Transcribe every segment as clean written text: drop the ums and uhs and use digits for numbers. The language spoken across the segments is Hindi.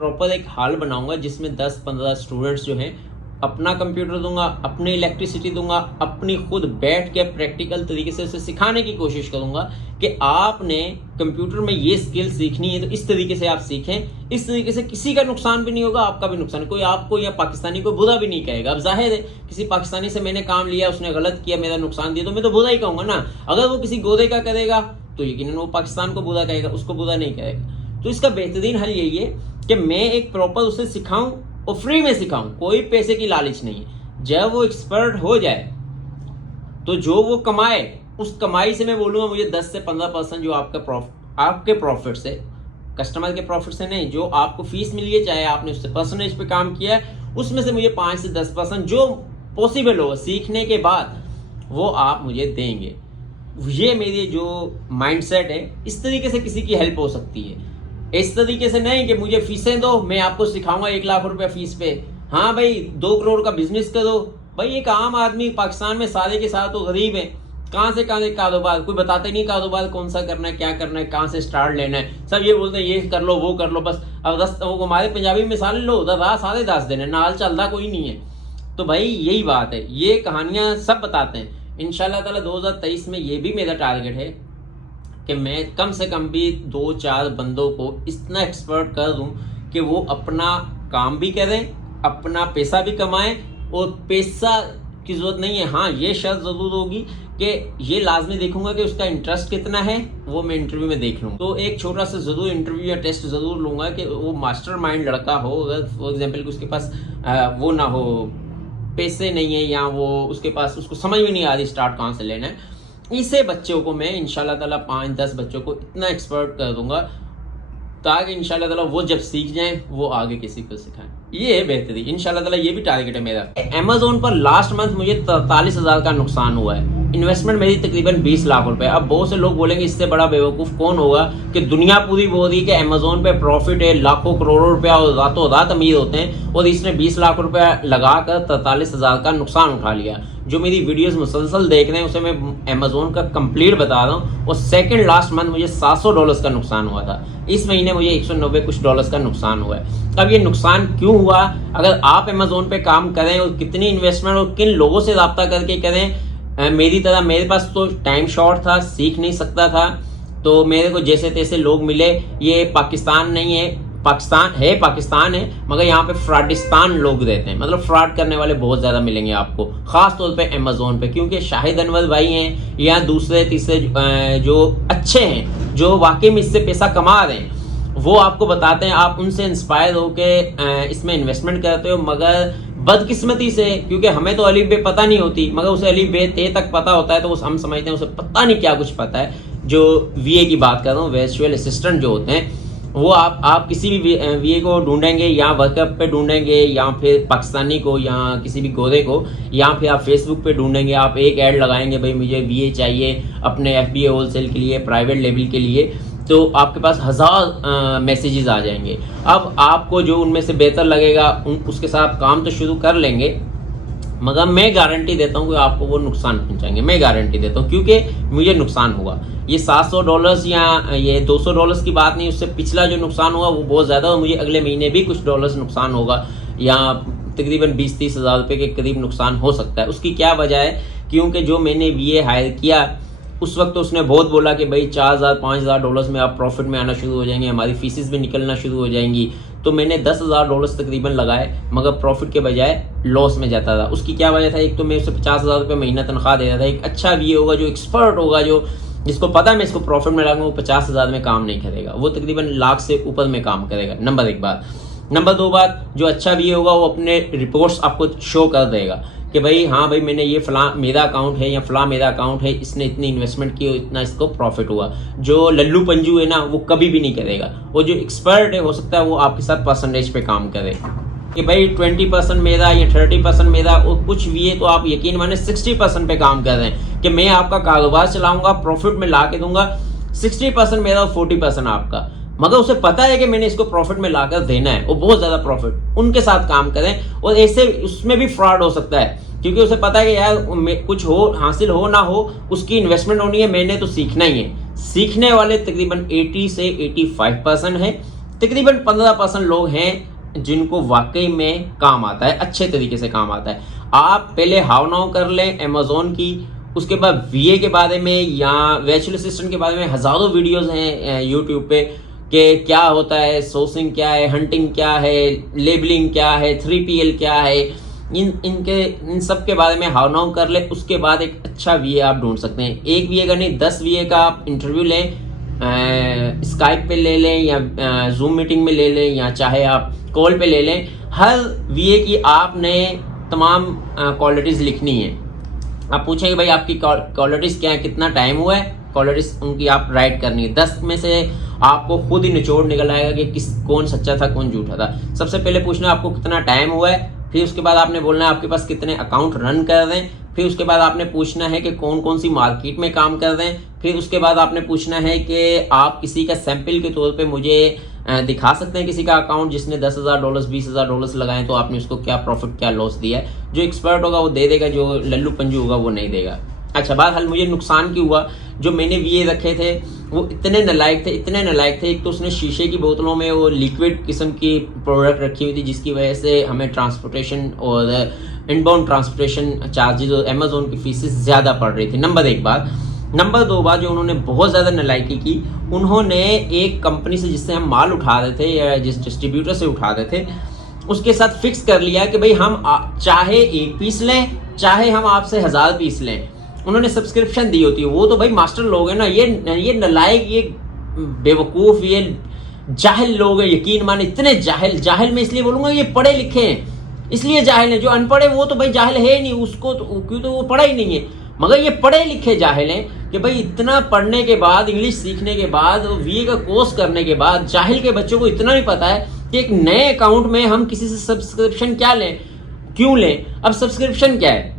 प्रॉपर एक हॉल बनाऊंगा जिसमें 10-15 स्टूडेंट्स जो हैं अपना कंप्यूटर दूंगा, अपनी इलेक्ट्रिसिटी दूंगा, अपनी खुद बैठ के प्रैक्टिकल तरीके से उसे सिखाने की कोशिश करूंगा कि आपने कंप्यूटर में ये स्किल सीखनी है तो इस तरीके से आप सीखें। इस तरीके से किसी का नुकसान भी नहीं होगा, आपका भी नुकसान, कोई आपको या पाकिस्तानी को बुरा भी नहीं कहेगा। अब जाहिर है किसी पाकिस्तानी से मैंने काम लिया, उसने गलत किया, मेरा नुकसान दिया तो मैं तो बुरा ही कहूंगा ना। अगर वो किसी गोरे का करेगा तो यकीनन वो पाकिस्तान को बुरा कहेगा, उसको बुरा नहीं कहेगा। तो इसका बेहतरीन हल यही है कि मैं एक प्रॉपर उसे सिखाऊं और फ्री में सिखाऊं, कोई पैसे की लालच नहीं है। जब वो एक्सपर्ट हो जाए तो जो वो कमाए उस कमाई से मैं बोलूंगा मुझे 10 से 15% जो आपके प्रॉफिट से, कस्टमर के प्रॉफिट से नहीं, जो आपको फीस मिली है चाहे आपने उससे परसेंटेज पे काम किया है उसमें से मुझे 5 से 10% जो पॉसिबल हो सीखने के बाद वो आप मुझे देंगे। ये मेरी जो माइंडसेट है, इस तरीके से किसी की हेल्प हो सकती है। इस तरीके से नहीं कि मुझे फीसें दो, मैं आपको सिखाऊंगा 1 लाख रुपया फीस पे, हाँ भाई 2 करोड़ का बिजनेस करो। भाई एक आम आदमी पाकिस्तान में सारे के साथ तो गरीब है, कहाँ से कहाँ कारोबार, कोई बताते नहीं कारोबार कौन सा करना है, क्या करना है, कहाँ से स्टार्ट लेना है। सब ये बोलते हैं ये कर लो वो कर लो, बस अब वो हमारे पंजाबी मिसाल लो उधर राह सारे दस देने, नाल चलता कोई नहीं है। तो भाई यही बात है, ये कहानियां सब बताते हैं। इंशाल्लाह ताला 2023 में ये भी मेरा टारगेट है कि मैं कम से कम भी 2-4 बंदों को इतना एक्सपर्ट कर दूं कि वो अपना काम भी करें, अपना पैसा भी कमाएं। और पैसा की जरूरत नहीं है, हाँ ये शर्त जरूर होगी कि ये लाजमी देखूंगा कि उसका इंटरेस्ट कितना है, वो मैं इंटरव्यू में देख लूँ। तो एक छोटा सा जरूर इंटरव्यू या टेस्ट जरूर लूंगा कि वो मास्टरमाइंड लड़का हो। अगर फॉर एग्जाम्पल उसके पास वो ना हो, पैसे नहीं है, या वो उसके पास उसको समझ में नहीं आ रही स्टार्ट कहाँ से लेना है, इसे बच्चों को मैं इंशाल्लाह ताला 5-10 बच्चों को इतना एक्सपर्ट कर दूंगा ताकि इंशाल्लाह ताला वो जब सीख जाएं वो आगे किसी को सिखाएं। ये है बेहतरी, इंशाल्लाह ताला ये भी टारगेट है मेरा। अमेज़न पर लास्ट मंथ मुझे 43,000 का नुकसान हुआ है। इन्वेस्टमेंट मेरी तकरीबन 20 लाख रुपए। अब बहुत से लोग बोलेंगे इससे बड़ा बेवकूफ़ कौन होगा कि दुनिया पूरी बोल रही है कि अमेज़न पे प्रॉफिट है, लाखों करोड़ों रुपया और रातों रात अमीर होते हैं, और इसने 20 लाख रुपया लगाकर 43,000 का नुकसान उठा लिया। जो मेरी वीडियोस मुसलसल देख रहे हैं उसे मैं अमेज़न का कंप्लीट बता रहा हूँ। और सेकंड लास्ट मंथ मुझे $700 का नुकसान हुआ था, इस महीने मुझे 190 कुछ डॉलर्स का नुकसान हुआ है। अब ये नुकसान क्यों हुआ? अगर आप अमेज़न पे काम करें और कितनी इन्वेस्टमेंट और किन लोगों से रब्ता करके करें, मेरी तरह मेरे पास तो टाइम शॉर्ट था, सीख नहीं सकता था, तो मेरे को जैसे तैसे लोग मिले। ये पाकिस्तान नहीं है, पाकिस्तान है मगर यहाँ पे फ्रॉडिस्तान लोग रहते हैं, मतलब फ्रॉड करने वाले बहुत ज्यादा मिलेंगे आपको, खास तौर पे अमेज़न पे। क्योंकि शाहिद अनवर भाई हैं या दूसरे तीसरे जो अच्छे हैं, जो वाकई में इससे पैसा कमा रहे हैं, वो आपको बताते हैं, आप उनसे इंस्पायर होकर इसमें इन्वेस्टमेंट करते हो। मगर बदकिस्मती से, क्योंकि हमें तो अलीफ बे पता नहीं होती, मगर उसे अलीफ बे ते तक पता होता है, तो हम समझते हैं उसे पता नहीं क्या कुछ पता है। जो वीए की बात कर रहा हूँ, वर्चुअल असिस्टेंट जो होते हैं, वो आप किसी भी वीए को ढूंढेंगे, या वर्कअप पे ढूंढेंगे, या फिर पाकिस्तानी को, या किसी भी गोरे को, या फिर आप फेसबुक पे ढूंढेंगे। आप एक ऐड लगाएंगे, भाई मुझे वीए चाहिए अपने एफबीए होलसेल के लिए, प्राइवेट लेवल के लिए, तो आपके पास 1000 मैसेजेस आ जाएंगे। अब आपको जो उनमें से बेहतर लगेगा उसके साथ काम तो शुरू कर लेंगे, मगर मैं गारंटी देता हूँ कि आपको वो नुकसान पहुंचाएंगे। मैं गारंटी देता हूँ, क्योंकि मुझे नुकसान हुआ। ये $700 या ये $200 की बात नहीं, उससे पिछला जो नुकसान हुआ वो बहुत ज़्यादा, और मुझे अगले महीने भी कुछ डॉलर्स नुकसान होगा, या तकरीबन 20-30 हज़ार रुपये के करीब नुकसान हो सकता है। उसकी क्या वजह है? क्योंकि जो मैंने वीए हायर किया उस वक्त तो उसने बहुत बोला कि भाई $4,000-5,000 में आप प्रॉफिट में आना शुरू हो जाएंगे, हमारी फीसिस भी निकलना शुरू हो जाएंगी। तो मैंने $10,000 तकरीबन लगाए, मगर प्रॉफिट के बजाय लॉस में जाता था। उसकी क्या वजह था? एक तो मैं उसे 50,000 रुपये महीना तनख्वाह दे रहा था। एक अच्छा वीए होगा जो एक्सपर्ट होगा, जो जिसको पता है मैं इसको प्रॉफिट में लगाऊंगा, वो 50,000 में काम नहीं करेगा, वो तकरीबन लाख से ऊपर में काम करेगा। नंबर 1 बात। नंबर 2 बात, जो अच्छा वीए होगा वो अपने रिपोर्ट्स आपको शो कर देगा कि भाई हाँ भाई मैंने ये फलां मेरा अकाउंट है, या फलां मेरा अकाउंट है, इसने इतनी इन्वेस्टमेंट की, इतना इसको प्रॉफिट हुआ। जो लल्लू पंजू है ना, वो कभी भी नहीं करेगा। और जो एक्सपर्ट है, हो सकता है वो आपके साथ परसेंटेज पे काम करे कि भाई 20% मेरा या 30% मेरा, और कुछ वीए तो आप यकीन माने 60% पे काम कर रहे हैं कि मैं आपका कारोबार चलाऊंगा, प्रॉफिट में ला के दूंगा, 60% मेरा और 40% आपका। मगर उसे पता है कि मैंने इसको प्रॉफिट में लाकर देना है, और बहुत ज्यादा प्रॉफिट, उनके साथ काम करें। और ऐसे उसमें भी फ्रॉड हो सकता है, क्योंकि उसे पता है कि यार कुछ हो, हासिल हो ना हो, उसकी इन्वेस्टमेंट होनी है, मैंने तो सीखना ही है। सीखने वाले तकरीबन 80 से 85% है, तकरीबन 15% लोग हैं जिनको वाकई में काम आता है, अच्छे तरीके से काम आता है। आप पहले हाउ नाउ कर लें अमेजोन की, उसके बाद वीए के बारे में या वर्चुअल असिस्टेंट के बारे में हज़ारों वीडियोस हैं यूट्यूब पे कि क्या होता है, सोर्सिंग क्या है, हंटिंग क्या है, लेबलिंग क्या है, 3PL क्या है, इन सब के बारे में हाउ नाउ कर ले। उसके बाद एक अच्छा वीए आप ढूंढ सकते हैं। एक वीए का नहीं, 10 वीए का आप इंटरव्यू लें, स्काइप पे ले लें या जूम मीटिंग में ले लें या चाहे आप कॉल पे ले लें। हर वीए की आपने तमाम क्वालिटीज़ लिखनी है। आप पूछेंगे भाई आपकी क्वालिटीज़ क्या है, कितना टाइम हुआ है, क्वालिटीज़ उनकी आप राइट करनी है। 10 में से आपको खुद ही निचोड़ निकल आएगा कि कौन सच्चा था कौन झूठा था। सबसे पहले पूछना है आपको कितना टाइम हुआ है, फिर उसके बाद आपने बोलना है आपके पास कितने अकाउंट रन कर रहे हैं, फिर उसके बाद आपने पूछना है कि कौन कौन सी मार्केट में काम कर रहे हैं, फिर उसके बाद आपने पूछना है कि आप किसी का सैंपल के तौर पे मुझे दिखा सकते हैं किसी का अकाउंट जिसने $10,000 $20,000 लगाए, तो आपने उसको क्या प्रॉफिट क्या लॉस दिया है। जो एक्सपर्ट होगा वो दे देगा, जो लल्लू पंजू होगा वो नहीं देगा। अच्छा, बहरहाल मुझे नुकसान क्यों हुआ, जो मैंने वीए रखे थे वो इतने नालायक थे। एक तो उसने शीशे की बोतलों में वो लिक्विड किस्म की प्रोडक्ट रखी हुई थी जिसकी वजह से हमें ट्रांसपोर्टेशन और इनबाउंड ट्रांसपोर्टेशन चार्जेस और अमेजोन की फीसेस ज़्यादा पड़ रही थी। नंबर 1 बात। नंबर 2 बात, जो उन्होंने बहुत ज़्यादा नालायकी की, उन्होंने एक कंपनी से जिससे हम माल उठा रहे थे या जिस डिस्ट्रीब्यूटर से उठा रहे थे उसके साथ फिक्स कर लिया कि भाई हम चाहे 1 पीस लें चाहे हम आपसे 1000 पीस लें। उन्होंने सब्सक्रिप्शन दी होती है। वो तो भाई मास्टर लोग हैं ना, ये नालायक, ये बेवकूफ़, ये जाहिल लोग हैं। यकीन माने इतने जाहिल मैं इसलिए बोलूँगा ये पढ़े लिखे हैं इसलिए जाहिल हैं। जो अनपढ़ है वो तो भाई जाहिल है ही नहीं, उसको तो क्यों, तो वो पढ़ा ही नहीं है। मगर ये पढ़े लिखे जाहिल हैं कि भाई इतना पढ़ने के बाद, इंग्लिश सीखने के बाद, वीए का कोर्स करने के बाद जाहिल के बच्चों को इतना नहीं पता है कि एक नए अकाउंट में हम किसी से सब्सक्रिप्शन क्या लें, क्यों लें। अब सब्सक्रिप्शन क्या है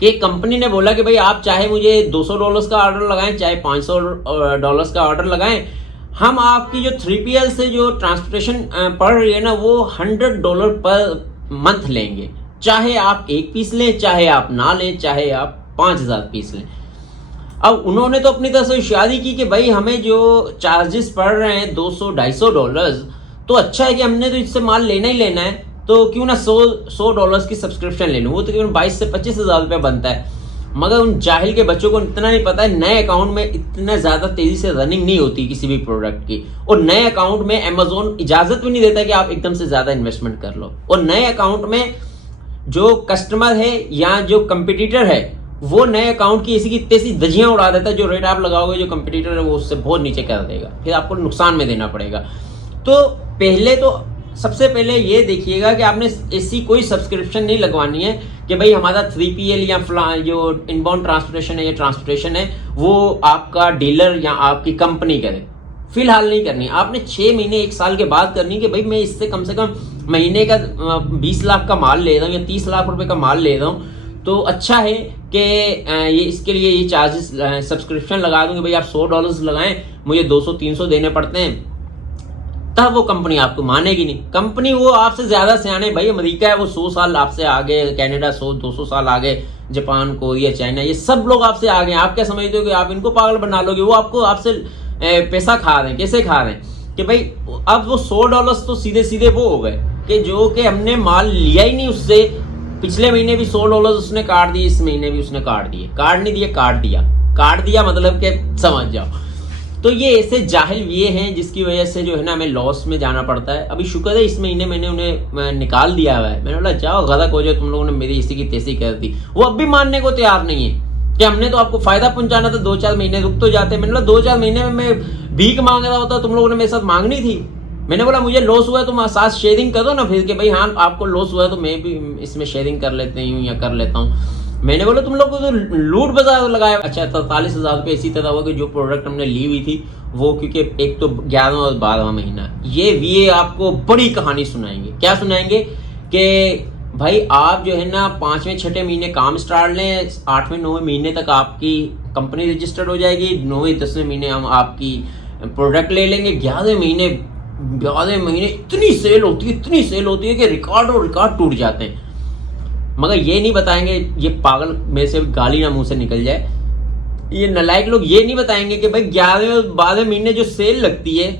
कि कंपनी ने बोला कि भाई आप चाहे मुझे $200 का ऑर्डर लगाएं चाहे $500 का ऑर्डर लगाएं, हम आपकी जो 3PL से जो ट्रांसपोर्टेशन पड़ रही है ना वो $100 पर मंथ लेंगे। चाहे आप 1 पीस लें चाहे आप ना लें चाहे आप 5000 पीस लें। अब उन्होंने तो अपनी तरफ से होशियारी की कि भाई हमें जो चार्जेस पड़ रहे हैं $200-250, तो अच्छा है कि हमने तो इससे माल लेना ही लेना है, तो क्यों ना $100 की सब्सक्रिप्शन ले लूँ। वो तकरीबन 22 से 25 हज़ार रुपये बनता है। मगर उन जाहिल के बच्चों को इतना नहीं पता है, नए अकाउंट में इतना ज़्यादा तेज़ी से रनिंग नहीं होती किसी भी प्रोडक्ट की। और नए अकाउंट में अमेजोन इजाज़त भी नहीं देता कि आप एकदम से ज़्यादा इन्वेस्टमेंट कर लो। और नए अकाउंट में जो कस्टमर है या जो कंपिटिटर है वो नए अकाउंट की ऐसी की तैसी धज्जियाँ उड़ा देता है। जो रेट आप लगाओगे जो कंपिटिटर है वो उससे बहुत नीचे कर देगा, फिर आपको नुकसान में देना पड़ेगा। तो पहले तो सबसे पहले ये देखिएगा कि आपने ऐसी कोई सब्सक्रिप्शन नहीं लगवानी है कि भाई हमारा 3PL या जो इनबाउंड ट्रांसपोर्टेशन है या ट्रांसपोर्टेशन है वो आपका डीलर या आपकी कंपनी करे। फिलहाल नहीं करनी, आपने 6 महीने 1 साल के बाद करनी कि भाई मैं इससे कम से कम महीने का 20 लाख का माल ले रहा हूँ या 30 लाख रुपए का माल ले रहा हूँ, तो अच्छा है कि ये इसके लिए ये चार्जेस सब्सक्रिप्शन लगा दूँ कि भाई आप $100 लगाएं, मुझे 200-300 देने पड़ते हैं, तब वो कंपनी आपको मानेगी नहीं। कंपनी वो आपसे ज़्यादा सियाने, भाई अमेरिका है वो 100 साल आपसे आगे, कनाडा 100-200 साल आगे, जापान, कोरिया, चाइना, ये सब लोग आपसे आगे। आप क्या समझते हो कि आप इनको पागल बना लोगे? वो आपको आपसे पैसा खा रहे हैं। कैसे खा रहे हैं कि भाई अब वो $100 तो सीधे सीधे वो हो गए कि जो कि हमने माल लिया ही नहीं उससे। पिछले महीने भी $100 उसने काट दिए, इस महीने भी उसने काट दिए। काट नहीं दिए, काट दिया मतलब कि समझ जाओ। तो ये ऐसे जाहिल वीए हैं जिसकी वजह से जो है ना हमें लॉस में जाना पड़ता है। अभी शुक्र है इस महीने मैंने उन्हें निकाल दिया हुआ है। मैंने बोला जाओ गलत हो जाए, तुम लोगों ने मेरी इसी की तैसी कर दी। वो अब भी मानने को तैयार नहीं है कि हमने तो आपको फायदा पहुंचाना था, 2-4 महीने रुक तो जाते। मैंने बोला 2-4 महीने में मैं भीख मांग रहा होता, तुम लोगों ने मेरे साथ मांगनी थी। मैंने बोला मुझे लॉस हुआ है तुम साथ शेयरिंग करो ना फिर, कि भाई हाँ आपको लॉस हुआ है तो मैं भी इसमें शेयरिंग कर लेती हूँ या कर लेता हूँ। मैंने बोला तुम लोग को तो लूट बाजार लगाया। अच्छा 43,000 रुपये इसी तरह हुआ कि जो प्रोडक्ट हमने ली हुई थी वो, क्योंकि एक तो 11वां और 12वां महीना, ये वीए आपको बड़ी कहानी सुनाएंगे। क्या सुनाएंगे कि भाई आप जो है ना 5वें 6ठे महीने काम स्टार्ट लें, 8वें 9वें महीने तक आपकी कंपनी रजिस्टर्ड हो जाएगी, 9वें 10वें महीने हम आपकी प्रोडक्ट ले लेंगे, 11वें महीने इतनी सेल होती है कि रिकॉर्ड टूट जाते हैं। मगर ये नहीं बताएंगे, ये पागल मेरे से गाली ना मुंह से निकल जाए, ये नालायक लोग ये नहीं बताएंगे कि भाई 11वें और 12वें महीने जो सेल लगती है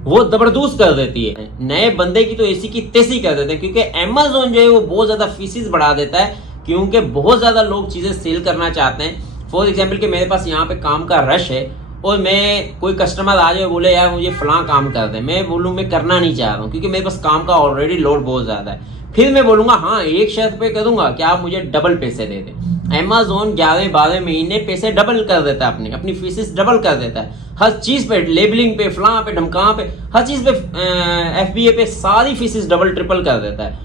वो जबरदस्त कर देती है। नए बंदे की तो ऐसी की तैसी कर देते हैं, क्योंकि अमेजोन जो है वो बहुत ज्यादा फीसिस बढ़ा देता है, क्योंकि बहुत ज्यादा लोग चीजें सेल करना चाहते हैं। फॉर एग्जाम्पल कि मेरे पास यहाँ पे काम का रश है और मैं कोई कस्टमर आ जाए बोले यार मुझे फलां काम कर दे, मैं बोलूँ मैं करना नहीं चाह रहा हूँ क्योंकि मेरे पास काम का ऑलरेडी लोड बहुत ज्यादा है। फिर मैं बोलूंगा हाँ एक शर्त पे करूंगा कि आप मुझे डबल पैसे दे दें। अमेजोन 11-12 महीने पैसे डबल कर देता है, अपनी फीसेस डबल कर देता है हर चीज पे, लेबलिंग पे, फलां पे, ढमकां पे, हर चीज पे, FBA पे सारी फीसेस डबल ट्रिपल कर देता है।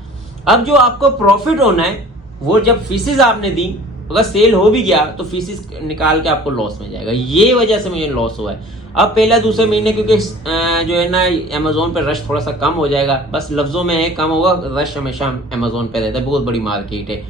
अब जो आपको प्रॉफिट होना है वो जब फीसेस आपने दी, अगर सेल हो भी गया तो फीसेस निकाल के आपको लॉस में जाएगा। ये वजह से मुझे लॉस हुआ है। अब पहला दूसरे महीने क्योंकि जो है ना अमेजोन पे रश थोड़ा सा कम हो जाएगा, बस लफ्जों में है कम होगा, रश हमेशा अमेजोन पे रहता है, बहुत बड़ी मार्केट है।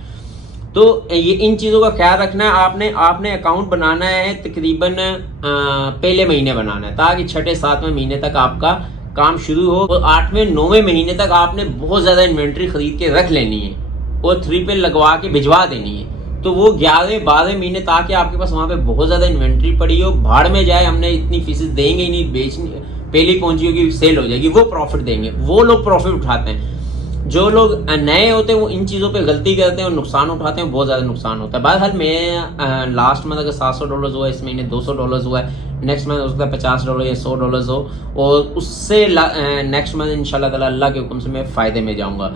तो ये इन चीज़ों का ख्याल रखना है। आपने अकाउंट बनाना है तकरीबन पहले महीने बनाना है, ताकि 6-7वें महीने तक आपका काम शुरू हो, और 8वें-9वें महीने तक आपने बहुत ज़्यादा इन्वेंट्री खरीद के रख लेनी है और 3 पे लगवा के भिजवा देनी है। तो वो 11-12 महीने ताकि आपके पास वहाँ पे बहुत ज़्यादा इन्वेंट्री पड़ी हो, भाड़ में जाए, हमने इतनी फीसेस देंगे ही नहीं, बेचनी पहली पहुंची होगी सेल हो जाएगी, वो प्रॉफिट देंगे। वो लोग प्रॉफिट उठाते हैं। जो लोग नए होते हैं वो इन चीज़ों पे गलती करते हैं और नुकसान उठाते हैं, बहुत ज़्यादा नुकसान होता है। बहरहाल मैं लास्ट मंथ अगर $700 हुआ, इस महीने $200 हुआ है, नेक्स्ट मंथ उसका $50 या $100 हो, और उससे नेक्स्ट मंथ इंशाल्लाह ताला अल्लाह के हुक्म से मैं फ़ायदे में जाऊँगा।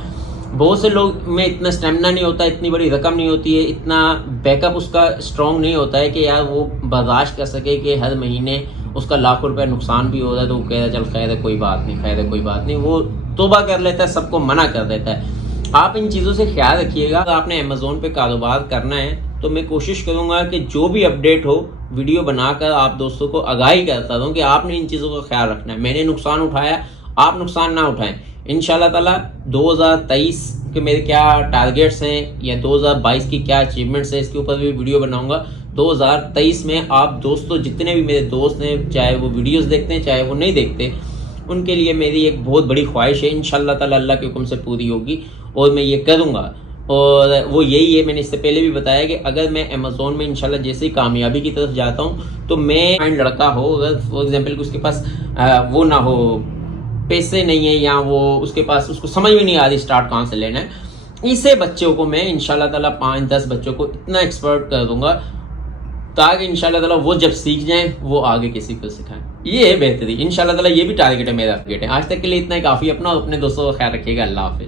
बहुत से लोग में इतना स्टेमिना नहीं होता, इतनी बड़ी रकम नहीं होती है, इतना बैकअप उसका स्ट्रॉन्ग नहीं होता है कि यार वो बर्दाश्त कर सके कि हर महीने उसका लाखों रुपए नुकसान भी हो रहा है तो वो कह रहा है चल खैर है कोई बात नहीं, खैर है कोई बात नहीं, वो तौबा कर लेता है, सबको मना कर देता है। आप इन चीज़ों से ख्याल रखिएगा। अगर आपने अमेजोन पे कारोबार करना है तो मैं कोशिश करूँगा कि जो भी अपडेट हो वीडियो बनाकर आप दोस्तों को आगाही करता रहूँ कि आपने इन चीज़ों का ख्याल रखना है। मैंने नुकसान उठाया, आप नुकसान ना उठाएं। इंशाल्लाह ताला 2023 के मेरे क्या टारगेट्स हैं या 2022 की क्या अचीवमेंट्स हैं, इसके ऊपर भी वीडियो बनाऊंगा। 2023 में आप दोस्तों जितने भी मेरे दोस्त हैं, चाहे वो वीडियोस देखते हैं चाहे वो नहीं देखते, उनके लिए मेरी एक बहुत बड़ी ख्वाहिश है, इंशाल्लाह ताला अल्लाह के हुक्म से पूरी होगी और मैं ये करूँगा। और वो यही है, मैंने इससे पहले भी बताया कि अगर मैं अमेजोन में इंशाल्लाह जैसे ही कामयाबी की तरफ जाता हूँ तो मैं लड़का हो, अगर फॉर एग्जाम्पल कि उसके पास वो ना हो, पैसे नहीं है, या वो उसके पास उसको समझ में नहीं आ रही स्टार्ट कहाँ से लेना है, इसे बच्चों को मैं इंशाल्लाह ताला 5-10 बच्चों को इतना एक्सपर्ट कर दूंगा ताकि इंशाल्लाह ताला वो जब सीख जाएं वो आगे किसी को सिखाएं। ये है बेहतरी इंशाल्लाह ताला, ये भी टारगेट है मेरा। आज तक के लिए इतना ही काफ़ी। अपना और अपने दोस्तों का ख्याल रखिएगा। अल्लाह हाफिज़।